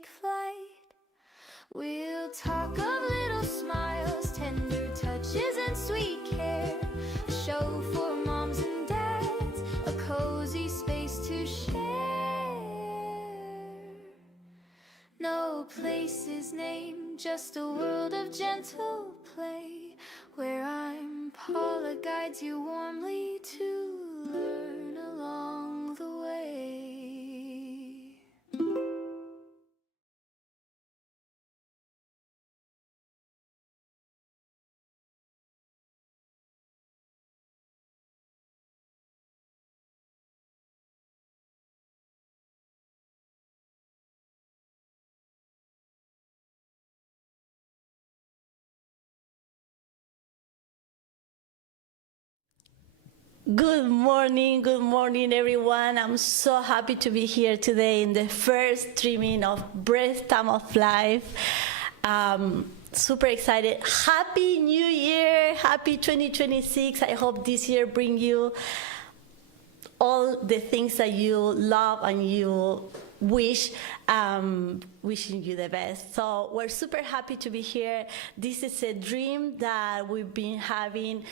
take flight. We'll talk of little smiles, tender touches, and sweet care. A show for moms and dads, a cozy space to share. No place is named, just a world of gentle play, where I'm Paula guides you warmly to learn along the way. Good morning, everyone. I'm so happy to be here today in the first streaming of Breast Time of Life. Super excited. Happy New Year, happy 2026. I hope this year bring you all the things that you love and you wish, wishing you the best. So we're super happy to be here. This is a dream that we've been having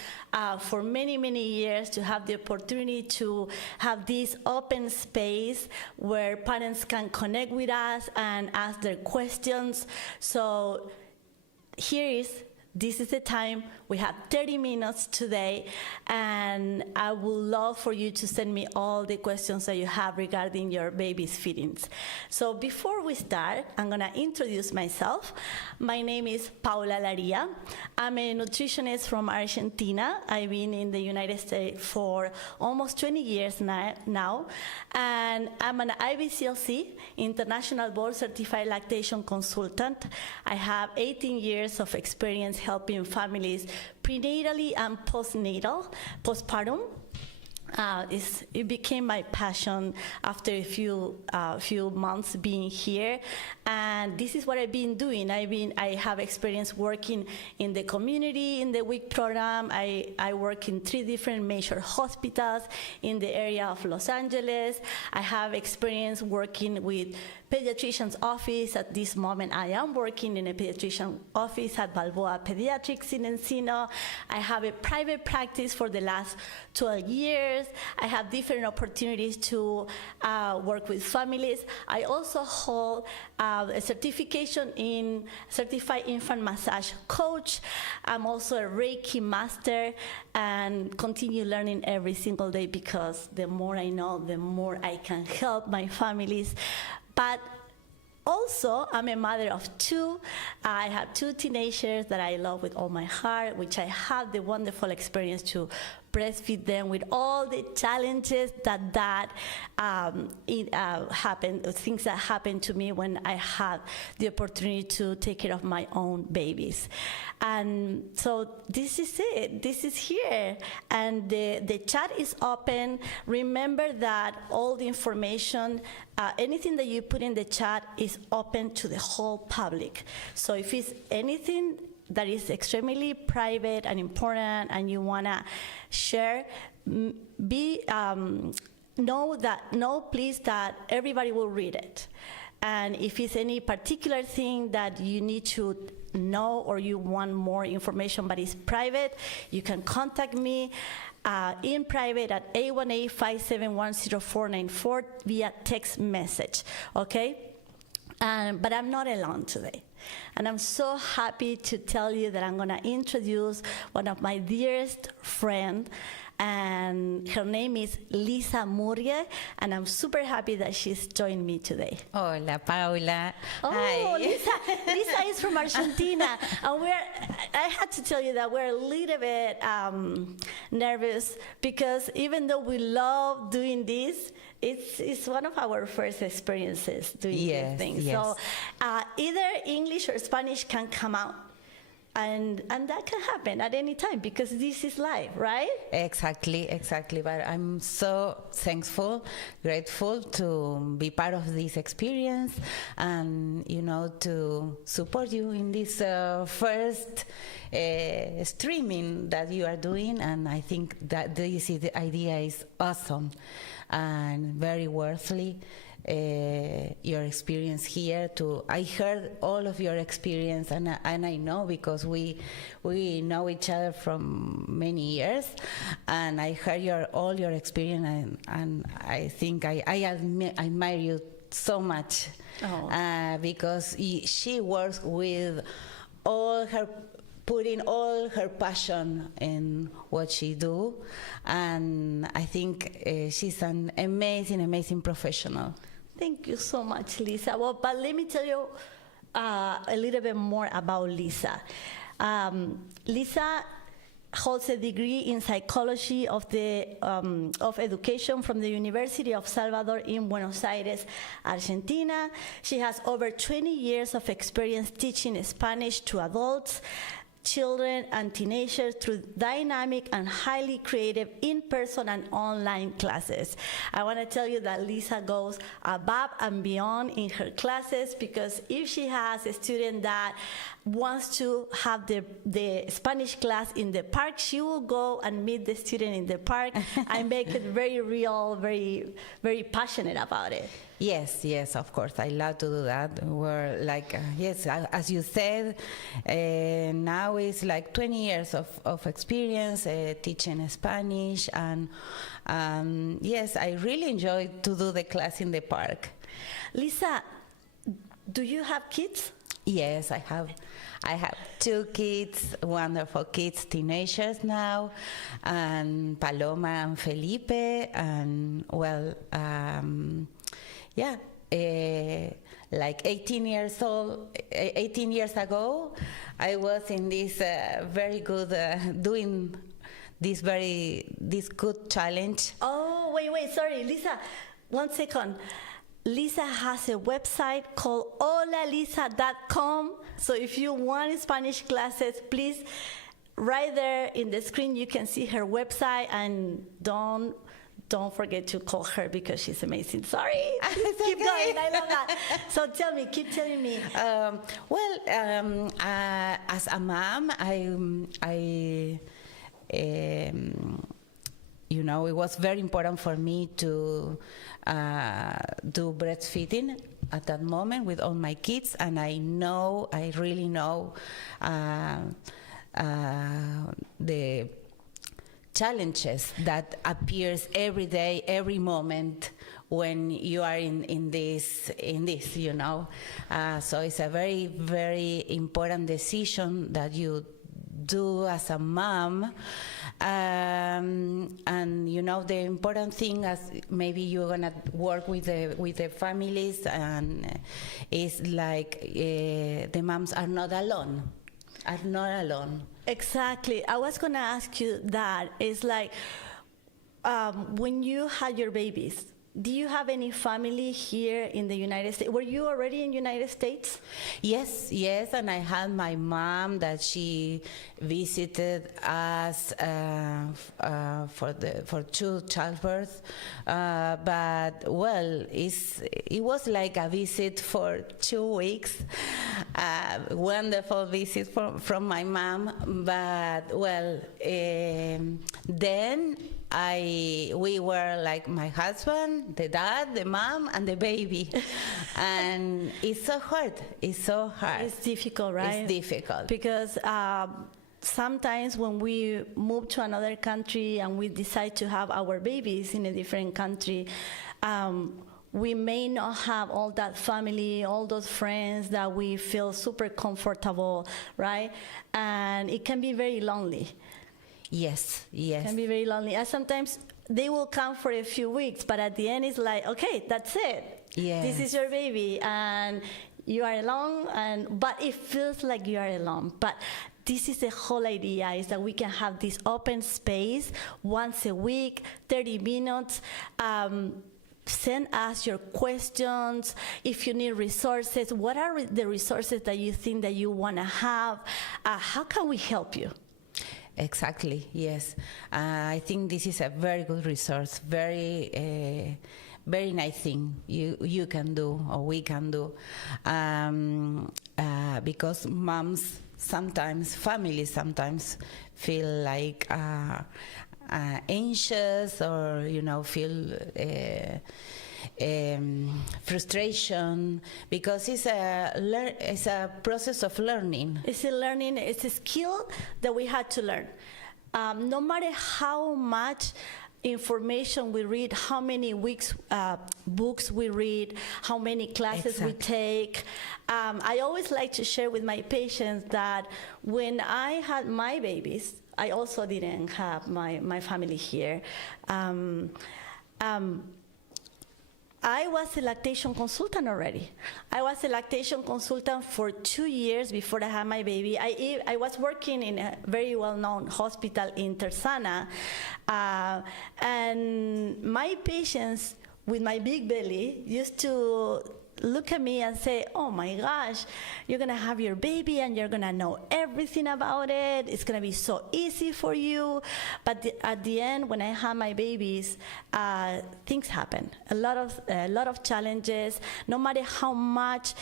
for many, many years, to have the opportunity to have this open space where parents can connect with us and ask their questions. So this is the time. We have 30 minutes today, and I would love for you to send me all the questions that you have regarding your baby's feedings. So before we start, I'm gonna introduce myself. My name is Paula Laria. I'm a nutritionist from Argentina. I've been in the United States for almost 20 years now, and I'm an IBCLC, International Board Certified Lactation Consultant. I have 18 years of experience helping families prenatally and postpartum. It became my passion after a few months being here, and this is what I've been doing. I have experience working in the community in the WIC program. I work in 3 different major hospitals in the area of Los Angeles. I have experience working with pediatrician's office. At this moment, I am working in a pediatrician office at Balboa Pediatrics in Encino. I have a private practice for the last 12 years. I have different opportunities to work with families. I also hold a certification in Certified Infant Massage Coach. I'm also a Reiki Master, and continue learning every single day, because the more I know, the more I can help my families. But also, I'm a mother of 2. I have 2 teenagers that I love with all my heart, which I had the wonderful experience to breastfeed them with all the challenges that happened, things that happened to me when I had the opportunity to take care of my own babies. And so this is it. This is here. And the chat is open. Remember that all the information, anything that you put in the chat is open to the whole public. So if it's anything that is extremely private and important and you wanna share, know please that everybody will read it. And if it's any particular thing that you need to know or you want more information but it's private, you can contact me in private at 818-571-0494 via text message, okay? But I'm not alone today. And I'm so happy to tell you that I'm gonna introduce one of my dearest friends, and her name is Lisa Murgue, and I'm super happy that she's joined me today. Hola, Paula. Oh, Hi. Lisa is from Argentina, and I had to tell you that we're a little bit nervous, because even though we love doing this, it's one of our first experiences doing these things. Yes. So either English or Spanish can come out. And that can happen at any time, because this is live, right? Exactly. But I'm so thankful, grateful to be part of this experience, and to support you in this first streaming that you are doing. And I think that the idea is awesome and very worthy. your experience here. I heard all of your experience, and I know because we know each other from many years, and I heard all your experience, and I think I admire you so much. Because she works with putting all her passion in what she do, and I think she's an amazing professional. Thank you so much, Lisa. Well, but let me tell you a little bit more about Lisa. Lisa holds a degree in psychology of education from the University of Salvador in Buenos Aires, Argentina. She has over 20 years of experience teaching Spanish to adults, children, and teenagers through dynamic and highly creative in-person and online classes. I want to tell you that Lisa goes above and beyond in her classes, because if she has a student that wants to have the Spanish class in the park, she will go and meet the student in the park and make it very real, very, very passionate about it. Yes, of course. I love to do that. We're like, yes, as you said, now it's like 20 years of experience teaching Spanish, and yes, I really enjoy to do the class in the park. Lisa, do you have kids? Yes, I have 2 kids, wonderful kids, teenagers now, and Paloma and Felipe, and well, like 18 years ago, I was in this very good, doing this good challenge. Oh, wait, sorry, Lisa, 1 second. Lisa has a website called holalisa.com. So if you want Spanish classes, please, right there in the screen, you can see her website, and don't forget to call her because she's amazing. Sorry, keep going. I love that. So keep telling me. As a mom, it was very important for me to do breastfeeding at that moment with all my kids, and I really know the challenges that appears every day, every moment when you are in this. So it's a very, very important decision that you do as a mom. And the important thing, as maybe you're gonna work with the families, and is like the moms are not alone. Exactly. I was gonna ask you that. It's like when you had your babies, do you have any family here in the United States? Were you already in the United States? Yes, and I had my mom that she visited us for 2 childbirths, but well, it was like a visit for 2 weeks, wonderful visit from my mom, but well, then we were like my husband, the dad, the mom, and the baby, and it's so hard. It's difficult, right? It's difficult because sometimes when we move to another country and we decide to have our babies in a different country, we may not have all that family, all those friends that we feel super comfortable, right? And it can be very lonely. Yes. It can be very lonely. And sometimes they will come for a few weeks, but at the end it's like, okay, that's it. Yes. This is your baby, and you are alone, but it feels like you are alone. But this is the whole idea, is that we can have this open space once a week, 30 minutes. Send us your questions. If you need resources, what are the resources that you think that you want to have? How can we help you? Exactly, yes. I think this is a very good resource, very nice thing you can do, or we can do, because moms sometimes, families sometimes feel like anxious, or feel frustration, because it's a process of learning. It's a learning, it's a skill that we had to learn. No matter how much information we read, how many books we read, how many classes we take. I always like to share with my patients that when I had my babies, I also didn't have my family here. I was a lactation consultant already. I was a lactation consultant for 2 years before I had my baby. I was working in a very well-known hospital in Tersana, and my patients with my big belly used to look at me and say, oh my gosh, you're gonna have your baby and you're gonna know everything about it. It's gonna be so easy for you. But at the end, when I had my babies, things happen. A lot of challenges. No matter how much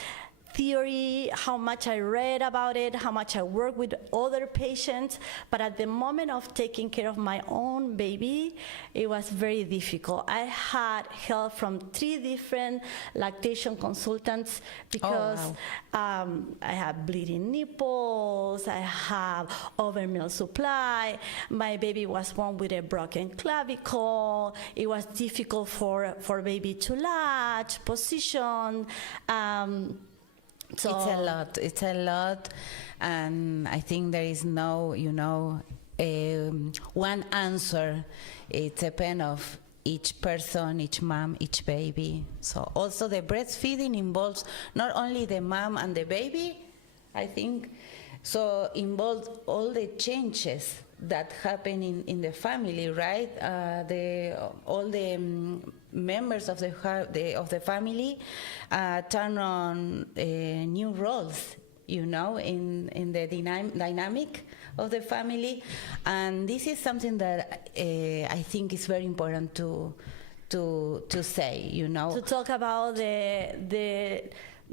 theory, how much I read about it, how much I work with other patients, but at the moment of taking care of my own baby, it was very difficult. I had help from 3 different lactation consultants because I have bleeding nipples, I have over milk supply, my baby was born with a broken clavicle, it was difficult for baby to latch, position. So it's a lot, and I think there is no, one answer. It depends of each person, each mom, each baby. So also the breastfeeding involves not only the mom and the baby, I think, so involves all the changes that happen in the family, right? All the members of the family turn on new roles, in the dynamic of the family, and this is something that I think is very important to say, to talk about the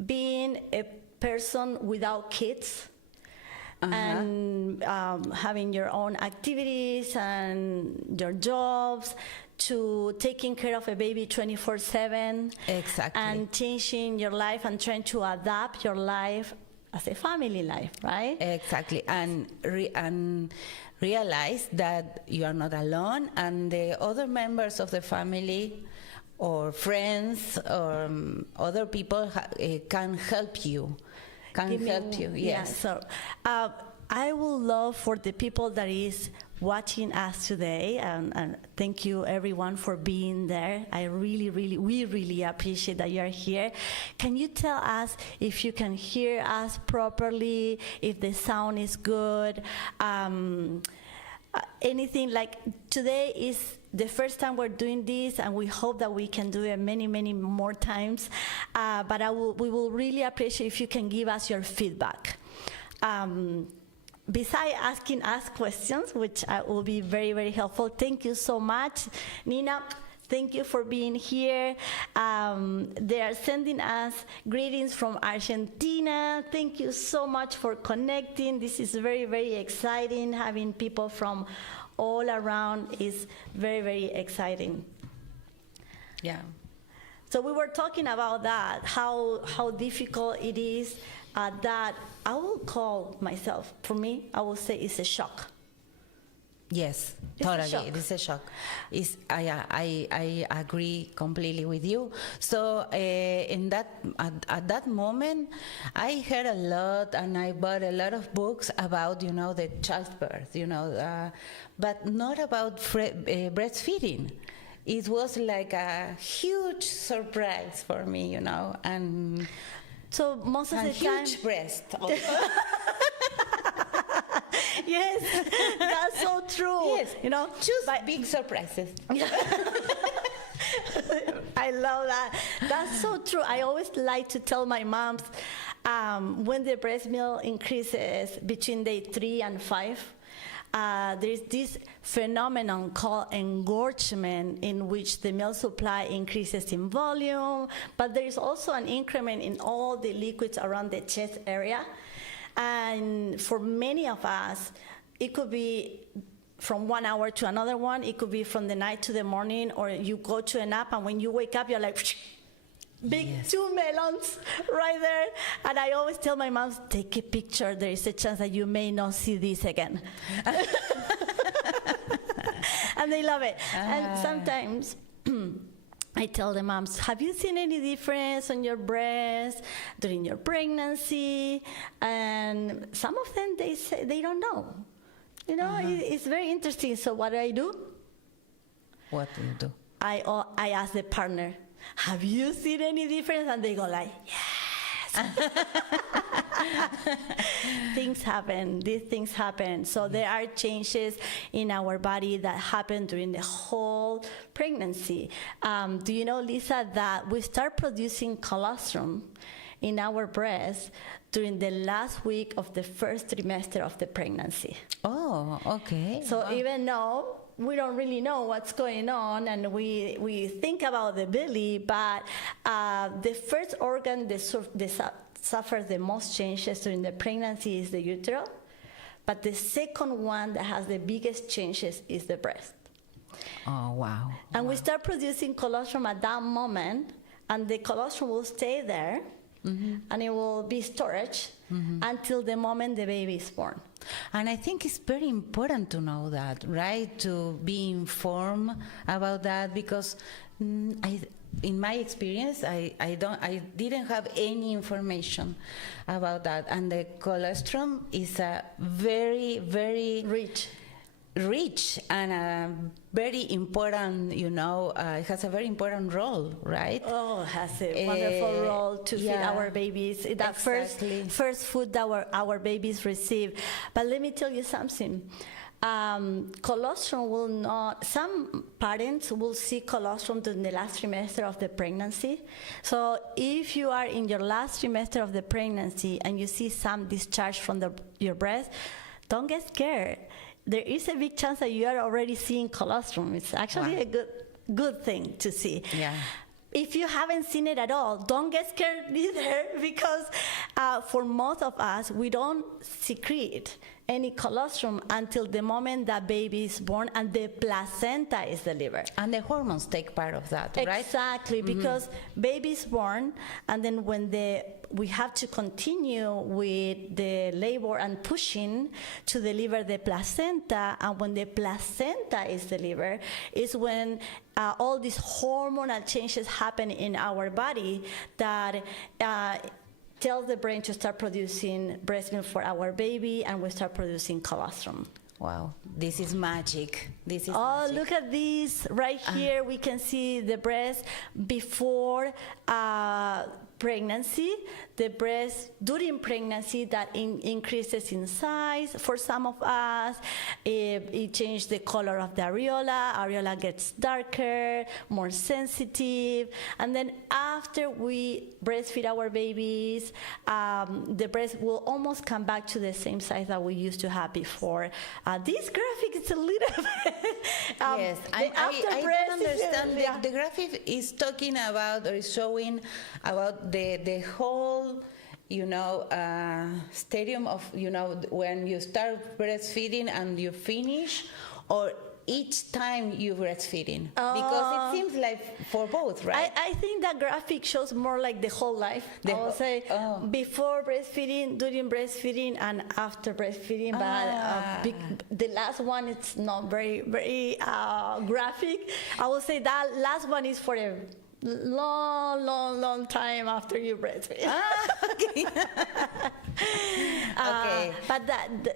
being a person without kids. And having your own activities and your jobs, to taking care of a baby 24/7. Exactly. And changing your life and trying to adapt your life as a family life, right? Exactly. And realize that you are not alone, and the other members of the family or friends or other people can help you. Yes. Yeah, so I would love for the people that is watching us today, and thank you everyone for being there. we really appreciate that you're here. Can you tell us if you can hear us properly, if the sound is good? Anything, like today is the first time we're doing this, and we hope that we can do it many more times, but we will really appreciate if you can give us your feedback. Besides asking us questions, which will be very helpful. Thank you so much, Nina. Thank you for being here. They are sending us greetings from Argentina. Thank you so much for connecting. This is very exciting. Having people from all around is very exciting. Yeah. So we were talking about that, how difficult it is. That I will call myself, for me, I will say it's a shock. Yes, It's a totally. shock. It is a shock. I agree completely with you. So at that moment, I heard a lot, and I bought a lot of books about the childbirth, but not about breastfeeding. It was like a huge surprise for me, and So most of the time, huge breast. Also. yes, that's so true. Yes, just big surprises. I love that. That's so true. I always like to tell my moms when the breast milk increases between day 3 and 5, there's this phenomenon called engorgement, in which the milk supply increases in volume, but there's also an increment in all the liquids around the chest area. And for many of us, it could be from 1 hour to another one. It could be from the night to the morning, or you go to a nap, and when you wake up, you're like, big Yes. 2 melons right there. And I always tell my moms, take a picture. There is a chance that you may not see this again. And they love it. And sometimes I tell the moms, have you seen any difference on your breast during your pregnancy? And some of them, they say they don't know. You know, it's very interesting. So what do? What do you do? I ask the partner, have you seen any difference? And they go like, yes. Things happen. These things happen. So there are changes in our body that happen during the whole pregnancy. Do you know, Lisa, that we start producing colostrum in our breast during the last week of the first trimester of the pregnancy? Oh, okay. So even though we don't really know what's going on, and we think about the belly, but the first organ that suffers the most changes during the pregnancy is the uterus, but the second one that has the biggest changes is the breast. Oh, wow. And we start producing colostrum at that moment, and the colostrum will stay there, and it will be storage until the moment the baby is born. And I think it's very important to know that, right? To be informed about that, because in my experience, I didn't have any information about that. And the colostrum is a very, very rich and a very important, it has a very important role, right? Oh, it has a wonderful role to feed our babies. That exactly. first food that our babies receive. But let me tell you something. Colostrum will not, some parents will see colostrum during the last trimester of the pregnancy. So if you are in your last trimester of the pregnancy and you see some discharge from your breast, don't get scared. There is a big chance that you are already seeing colostrum. It's actually a good thing to see. Yeah. If you haven't seen it at all, don't get scared either, because for most of us, we don't secrete any colostrum until the moment that baby is born and the placenta is delivered. And the hormones take part of that, right? Exactly, because baby is born, and then when we have to continue with the labor and pushing to deliver the placenta, and when the placenta is delivered is when all these hormonal changes happen in our body that tells the brain to start producing breast milk for our baby, and we start producing colostrum. Wow, this is magic. This is magic. Look at this right here. We can see the breast before pregnancy, the breast during pregnancy that increases in size. For some of us, it changed the color of the areola. Areola gets darker, more sensitive. And then after we breastfeed our babies, the breast will almost come back to the same size that we used to have before. This graphic is a little bit... yes, I don't understand. The graphic is talking about, or is showing about the whole, stadium of, when you start breastfeeding and you finish, or each time you breastfeeding? Because it seems like for both, right? I think that graphic shows more like the whole life. I will say before breastfeeding, during breastfeeding, and after breastfeeding. But the last one, it's not very, very graphic. I will say that last one is for a long time after you breastfeed. Okay. Okay. But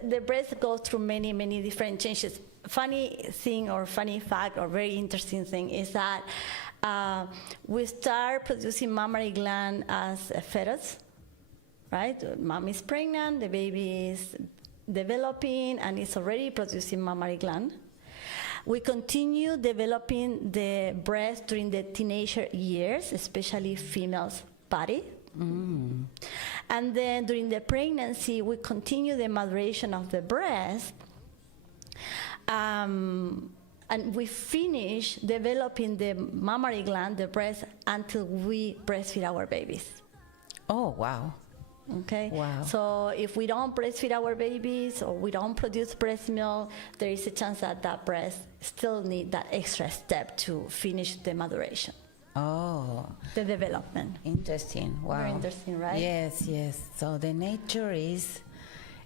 the breast goes through many different changes. Funny thing, or funny fact, or very interesting thing is that we start producing mammary gland as a fetus, right? Mom is pregnant, the baby is developing, and it's already producing mammary gland. We continue developing the breast during the teenager years, especially female's body. And then during the pregnancy, we continue the maturation of the breast. And we finish developing the mammary gland, the breast, until we breastfeed our babies. Oh, wow. Okay. Wow. So if we don't breastfeed our babies or we don't produce breast milk, there is a chance that that breast still need that extra step to finish the maturation, Oh, the development. interesting. Wow. Very interesting, right? Yes, yes. So the nature is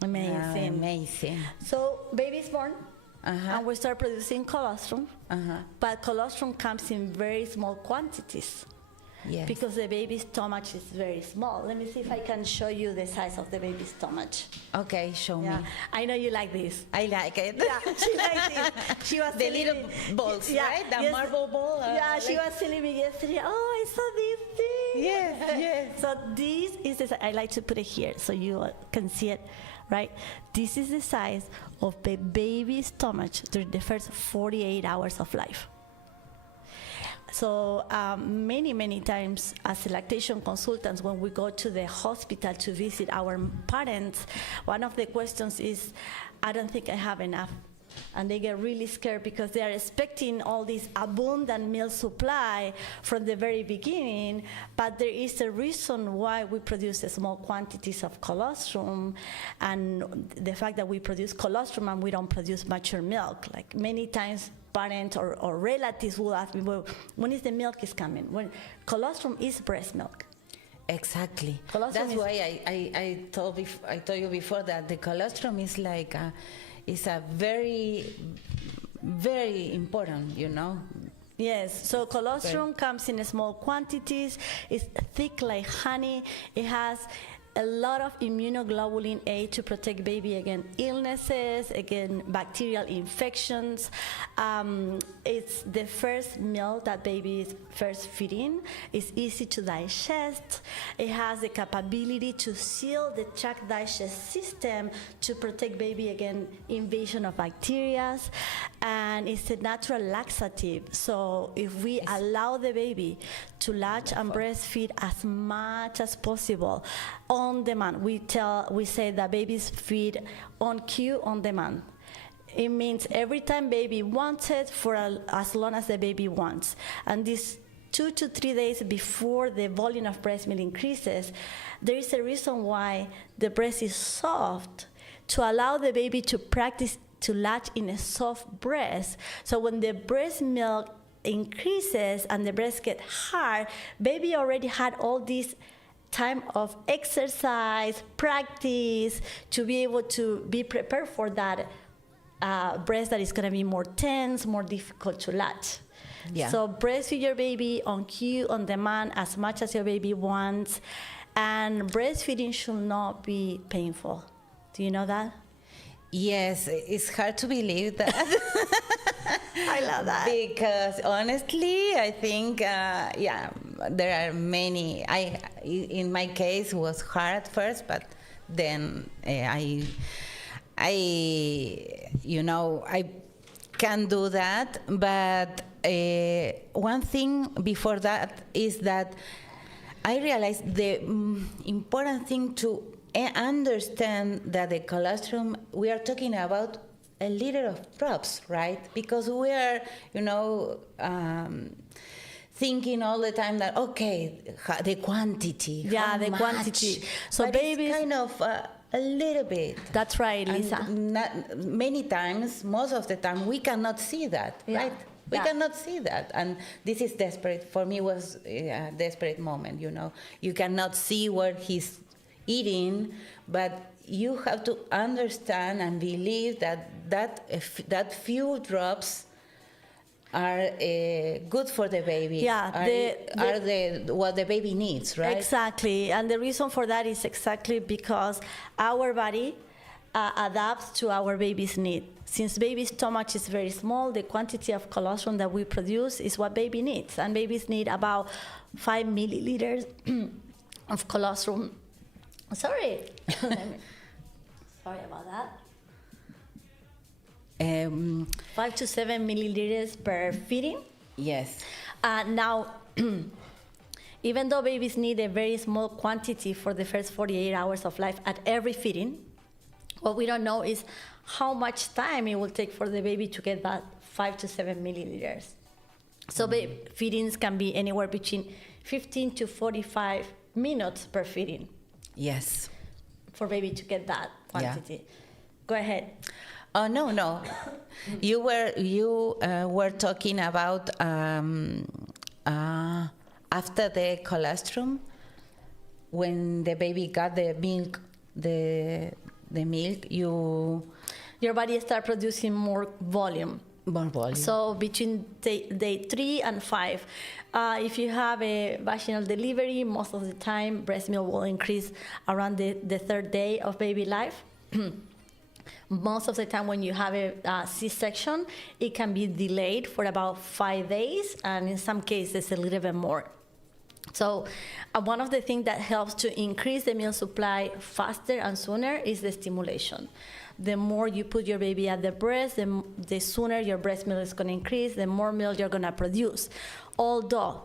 Amazing. amazing. So baby is born, Uh-huh. and we start producing colostrum, Uh-huh. but colostrum comes in very small quantities. Yes. Because the baby's stomach is very small. Let me see if I can show you the size of the baby's stomach. Okay, show Yeah, me. I know you like this. I like it. Yeah, she likes it. She was The telling little me- balls, Yeah, right? The yes. marble ball. Yeah, she was telling me yesterday, oh, I saw this thing. Yes, yes. So this is the, I like to put it here so you can see it, right? This is the size of the baby's stomach during the first 48 hours of life. So many times as lactation consultants, when we go to the hospital to visit our parents, one of the questions is, I don't think I have enough. And they get really scared because they are expecting all this abundant milk supply from the very beginning, but there is a reason why we produce small quantities of colostrum, and the fact that we produce colostrum and we don't produce mature milk. Like many times parents or relatives will ask me, well, when is the milk is coming? When colostrum is breast milk. Exactly. Colostrum That's is- why I told you before that the colostrum is like is a very important, you know. Yes, so colostrum comes in small quantities. It's thick like honey. It has a lot of immunoglobulin A to protect baby against illnesses, against bacterial infections. It's the first milk that baby is first feeding. It's easy to digest. It has the capability to seal the tract digest system to protect baby against invasion of bacteria. And it's a natural laxative. So if we allow the baby to latch and breastfeed as much as possible on demand, we say that babies feed on cue, on demand. It means every time baby wants it for as long as the baby wants. And this 2 to 3 days before the volume of breast milk increases, there is a reason why the breast is soft, to allow the baby to practice to latch in a soft breast. So when the breast milk increases and the breast get hard, baby already had all this time of exercise, practice, to be able to be prepared for that breast that is going to be more tense, more difficult to latch. Yeah. So breastfeed your baby on cue, on demand, as much as your baby wants. And breastfeeding should not be painful. Do you know that? Yes, it's hard to believe that. I love that. Because honestly, I think, there are many. In my case, it was hard at first, but then I can do that. But one thing before that is that I realized the important thing to understand that the colostrum, we are talking about a liter of drops, right? Because we are, thinking all the time that, okay, the quantity. Yeah, how the much? quantity. So but babies- it's kind of a little bit. That's right, And Lisa. many times, most of the time, we cannot see that, Yeah. right? We Yeah. cannot see that, and this is desperate. For me, was a desperate moment. You cannot see what he's eating, but you have to understand and believe that few drops are good for the baby. Yeah, are what the baby needs, right? Exactly, and the reason for that is exactly because our body adapts to our baby's need. Since baby's stomach is very small, the quantity of colostrum that we produce is what baby needs, and babies need about 5 milliliters of colostrum. Sorry. Sorry about that. 5 to 7 milliliters per feeding. Yes. Now, even though babies need a very small quantity for the first 48 hours of life at every feeding, what we don't know is how much time it will take for the baby to get that 5 to 7 milliliters. So feedings can be anywhere between 15 to 45 minutes per feeding. Yes. for baby to get that quantity. Go ahead. Oh, no. You were talking about after the colostrum, when the baby got the milk, the milk, Your body start producing more volume. more volume. So between day 3 and 5, if you have a vaginal delivery, most of the time breast milk will increase around the third day of baby life. Most of the time when you have a C-section, it can be delayed for about 5 days, and in some cases a little bit more. So one of the things that helps to increase the milk supply faster and sooner is the stimulation. The more you put your baby at the breast, the sooner your breast milk is going to increase, the more milk you're going to produce. Although,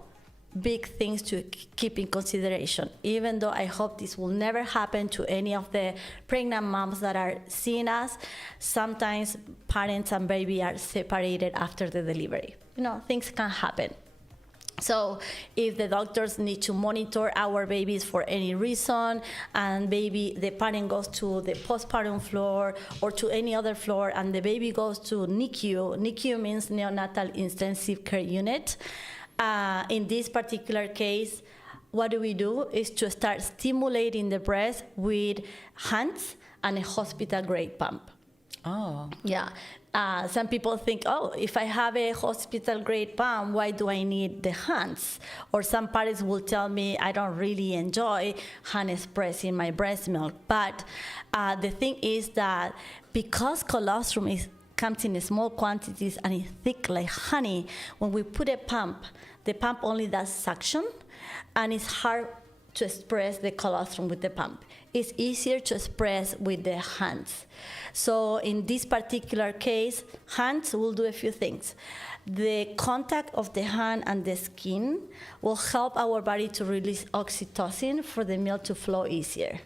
big things to keep in consideration, even though I hope this will never happen to any of the pregnant moms that are seeing us, sometimes parents and baby are separated after the delivery. Things can happen. So if the doctors need to monitor our babies for any reason, and the parent goes to the postpartum floor or to any other floor, and the baby goes to NICU, NICU means neonatal intensive care unit. In this particular case, what do we do is to start stimulating the breast with hands and a hospital-grade pump. Oh. Yeah. Some people think, if I have a hospital-grade pump, why do I need the hands? Or some parents will tell me, I don't really enjoy hand expressing my breast milk. But the thing is that because colostrum comes in small quantities and is thick like honey, when we put a pump, the pump only does suction, and it's hard to express the colostrum with the pump. It's easier to express with the hands. So in this particular case, hands will do a few things. The contact of the hand and the skin will help our body to release oxytocin for the milk to flow easier.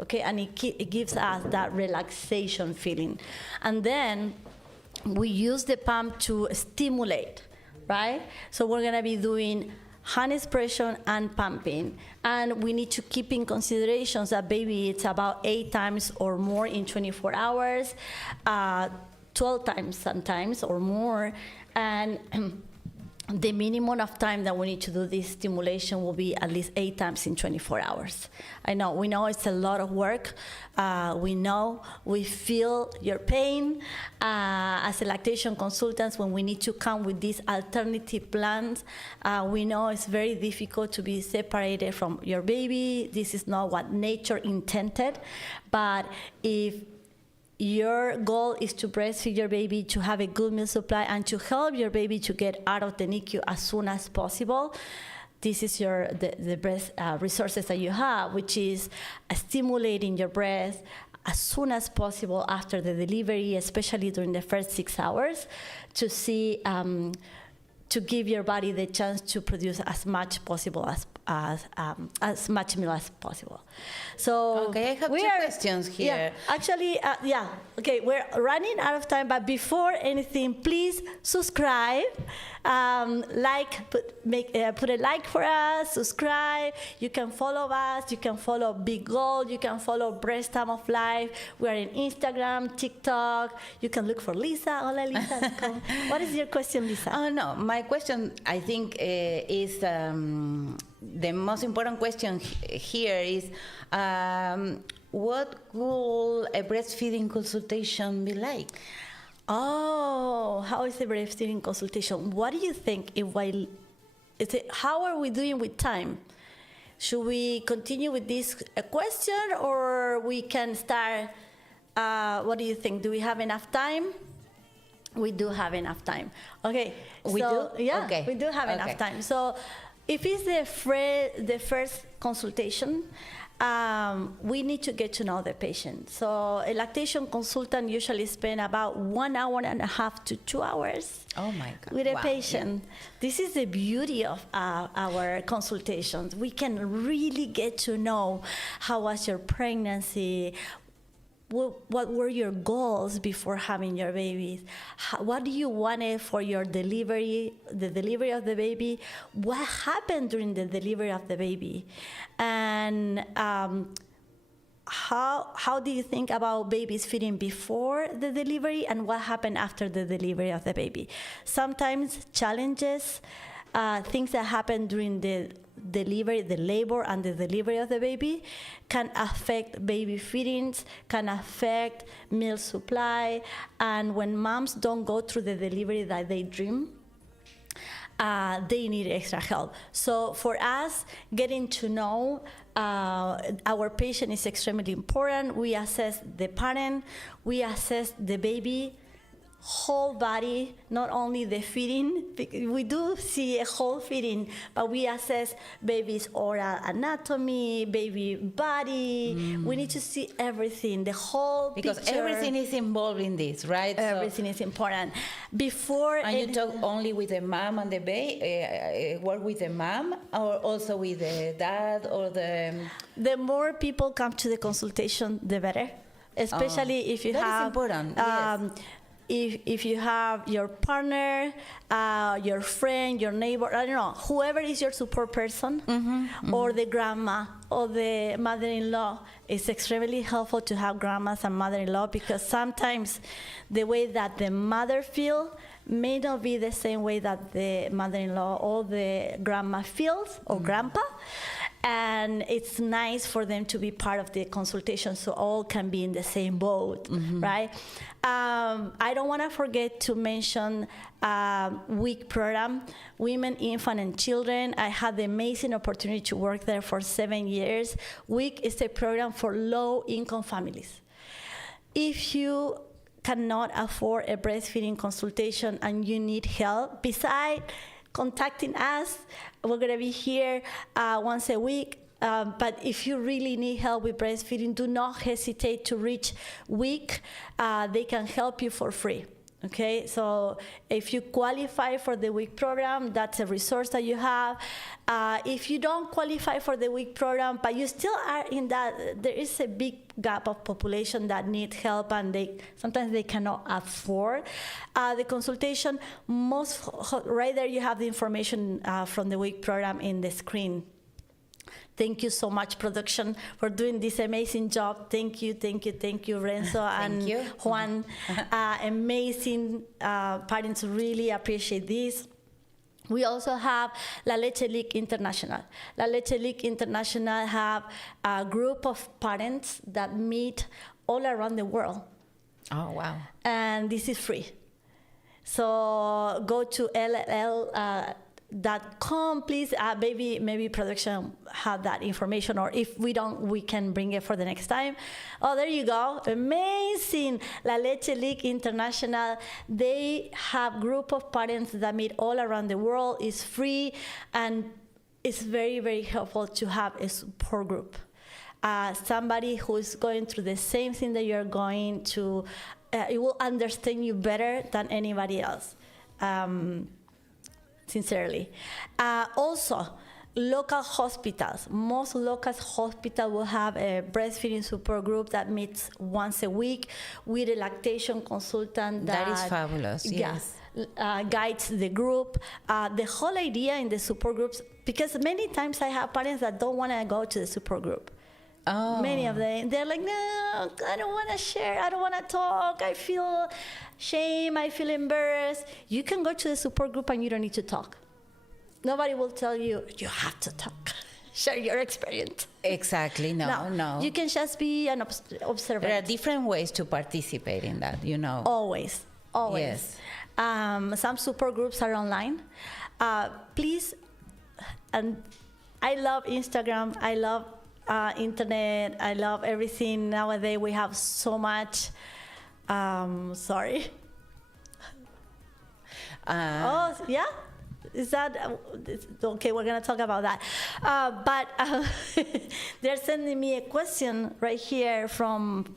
Okay, and it gives us that relaxation feeling. And then we use the pump to stimulate, right? So we're gonna be doing hand expression and pumping. And we need to keep in consideration that baby eats about 8 times or more in 24 hours, 12 times sometimes or more. And the minimum of time that we need to do this stimulation will be at least 8 times in 24 hours. We know it's a lot of work. We feel your pain as a lactation consultants when we need to come with these alternative plans. We know it's very difficult to be separated from your baby. This is not what nature intended, but if your goal is to breastfeed your baby, to have a good milk supply, and to help your baby to get out of the NICU as soon as possible. This is the breast resources that you have, which is stimulating your breast as soon as possible after the delivery, especially during the first 6 hours, to see to give your body the chance to produce as much possible as much milk as possible. So okay, I have two questions here. Yeah, actually, okay, we're running out of time, but before anything, please subscribe, put a like for us, subscribe. You can follow us, you can follow Big Gold, you can follow Breast Time of Life. We are in Instagram, TikTok. You can look for Lisa. Hola, Lisa. What is your question, Lisa? Oh, no, my question, I think, is the most important question here is, what will a breastfeeding consultation be like? Oh, how is the breastfeeding consultation? What do you think? How are we doing with time? Should we continue with this question, or we can start? What do you think? Do we have enough time? We do have enough time. Okay. We do? Yeah, okay. We do have enough time. So if it's the first consultation, we need to get to know the patient. So a lactation consultant usually spend about 1.5 hours to 2 hours with a patient. Yeah. This is the beauty of our consultations. We can really get to know how was your pregnancy, what were your goals before having your babies? What do you want for your delivery, the delivery of the baby? What happened during the delivery of the baby? And how do you think about babies feeding before the delivery and what happened after the delivery of the baby? Sometimes challenges, things that happen during the delivery, the labor and the delivery of the baby can affect baby feedings, can affect meal supply, and when moms don't go through the delivery that they dream, they need extra help. So for us, getting to know our patient is extremely important. We assess the parent, we assess the baby, whole body, not only the feeding. We do see a whole feeding, but we assess baby's oral anatomy, baby body. We need to see everything, the whole because picture. everything is involved in this, right? Everything is important. Before and you talk only with the mom and the baby, work with the mom, or also with the dad or the... The more people come to the consultation, the better. Especially if you that have... is important, yes. If you have your partner, your friend, your neighbor, I don't know, whoever is your support person, or the grandma or the mother-in-law, it's extremely helpful to have grandmas and mother-in-law, because sometimes the way that the mother feels may not be the same way that the mother-in-law or the grandma feels, or grandpa. And it's nice for them to be part of the consultation so all can be in the same boat, right? I don't want to forget to mention WIC program, Women, Infant, and Children. I had the amazing opportunity to work there for 7 years. WIC is a program for low-income families. If you cannot afford a breastfeeding consultation and you need help, besides contacting us, we're going to be here once a week. But if you really need help with breastfeeding, do not hesitate to reach WIC. They can help you for free. Okay, so if you qualify for the WIC program, that's a resource that you have. If you don't qualify for the WIC program, but you still are in that, there is a big gap of population that need help, and sometimes they cannot afford the consultation. Right there you have the information from the WIC program in the screen. Thank you so much, production, for doing this amazing job. Thank you, Renzo and Juan. Amazing parents really appreciate this. We also have La Leche League International. La Leche League International have a group of parents that meet all around the world. Oh, wow. And this is free. So go to LLL.com, please. Maybe production have that information, or if we don't, we can bring it for the next time. Oh, there you go. Amazing. La Leche League International. They have group of parents that meet all around the world. It's free, and it's very, very helpful to have a support group. Somebody who is going through the same thing that you're going to, it will understand you better than anybody else. Sincerely. Also, local hospitals. Most local hospitals will have a breastfeeding support group that meets once a week with a lactation consultant that is fabulous. Yes. Guides the group. The whole idea in the support groups, because many times I have parents that don't want to go to the support group. Oh. Many of them, they're like, no, I don't want to share, I don't want to talk, I feel shame, I feel embarrassed. You can go to the support group and you don't need to talk. Nobody will tell you, you have to talk. Share your experience. Exactly, no. You can just be an observer. There are different ways to participate in that, you know. Always. Yes. Some support groups are online. Please, and I love Instagram, I love internet, I love everything. Nowadays we have so much. Sorry. Oh, yeah? Is that okay? We're gonna talk about that. But they're sending me a question right here from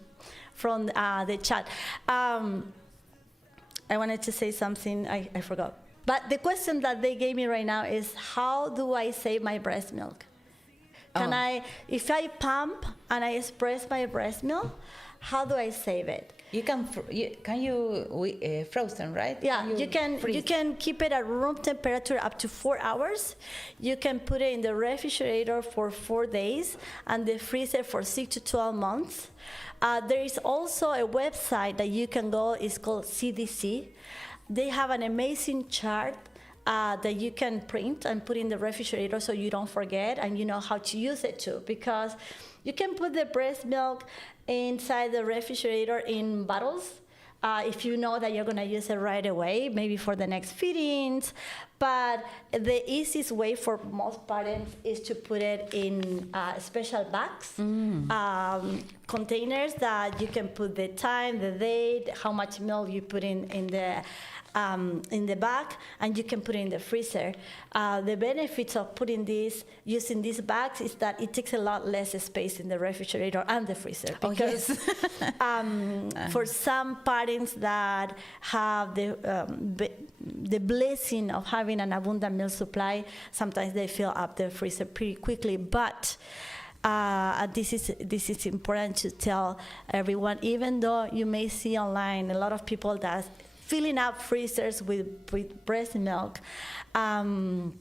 the chat. I wanted to say something. I forgot. But the question that they gave me right now is, how do I save my breast milk? If I pump and I express my breast milk, how do I save it? You can frozen, right? Yeah, you freeze? can keep it at room temperature up to 4 hours. You can put it in the refrigerator for 4 days and the freezer for 6 to 12 months. There is also a website that you can go. It's called CDC. They have an amazing chart that you can print and put in the refrigerator so you don't forget and you know how to use it too. Because you can put the breast milk inside the refrigerator in bottles if you know that you're going to use it right away, maybe for the next feedings. But the easiest way for most parents is to put it in special bags, containers that you can put the time, the date, how much milk you put in the bag, and you can put it in the freezer. The benefits of using these bags is that it takes a lot less space in the refrigerator and the freezer. Because for some parents that have the blessing of having an abundant milk supply, sometimes they fill up the freezer pretty quickly. But this is important to tell everyone, even though you may see online a lot of people that filling up freezers with breast milk. The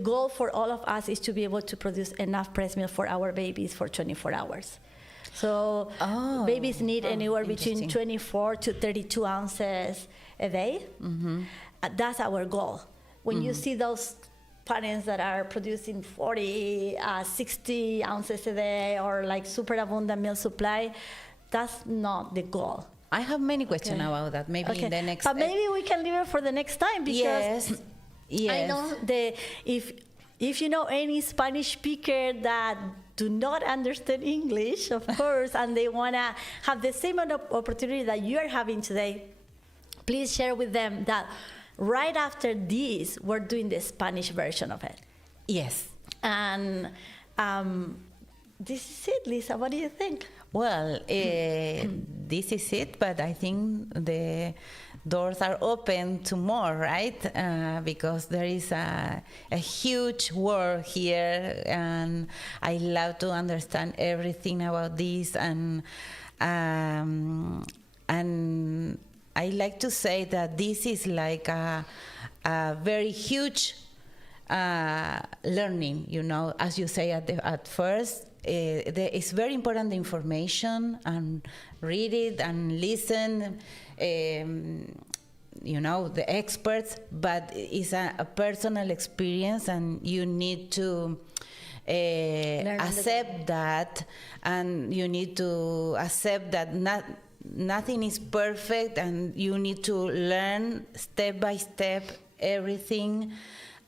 goal for all of us is to be able to produce enough breast milk for our babies for 24 hours. So babies need anywhere between 24 to 32 ounces a day. That's our goal. When you see those parents that are producing 40, 60 ounces a day or like super abundant milk supply, that's not the goal. I have many questions about that. Maybe in the next. But maybe we can leave it for the next time because I know if you know any Spanish speaker that do not understand English, of course, and they wanna have the same opportunity that you are having today, please share with them that right after this, we're doing the Spanish version of it. Yes. And this is it, Lisa. What do you think? Well, this is it, but I think the doors are open to more, right? Because there is a huge world here, and I love to understand everything about this, and I like to say that this is like a very huge learning, you know, as you say at first. It's very important, the information, and read it and listen, you know, the experts, but it's a personal experience, and you need to accept that, and you need to accept that nothing is perfect, and you need to learn step by step everything.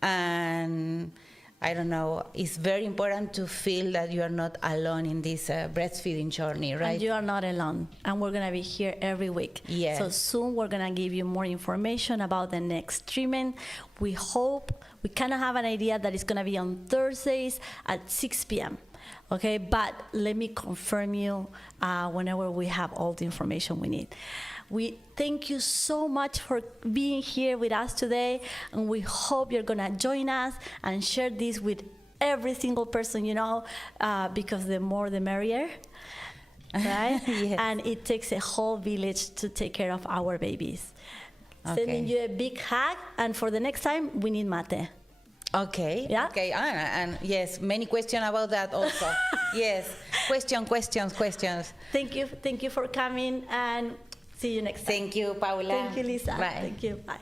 And I don't know, it's very important to feel that you are not alone in this breastfeeding journey, right? And you are not alone, and we're gonna be here every week. Yes. So soon we're gonna give you more information about the next treatment. We hope, we kind of have an idea that it's gonna be on Thursdays at 6 p.m. Okay, but let me confirm you whenever we have all the information we need. We thank you so much for being here with us today, and we hope you're gonna join us and share this with every single person you know, because the more the merrier, right? Yes. And it takes a whole village to take care of our babies. Okay. Sending you a big hug, and for the next time, we need mate. Okay. Yeah? Okay. And yes, many questions about that also. Yes. Questions. Thank you for coming, and see you next time. Thank you, Paula. Thank you, Lisa. Bye. Thank you. Bye.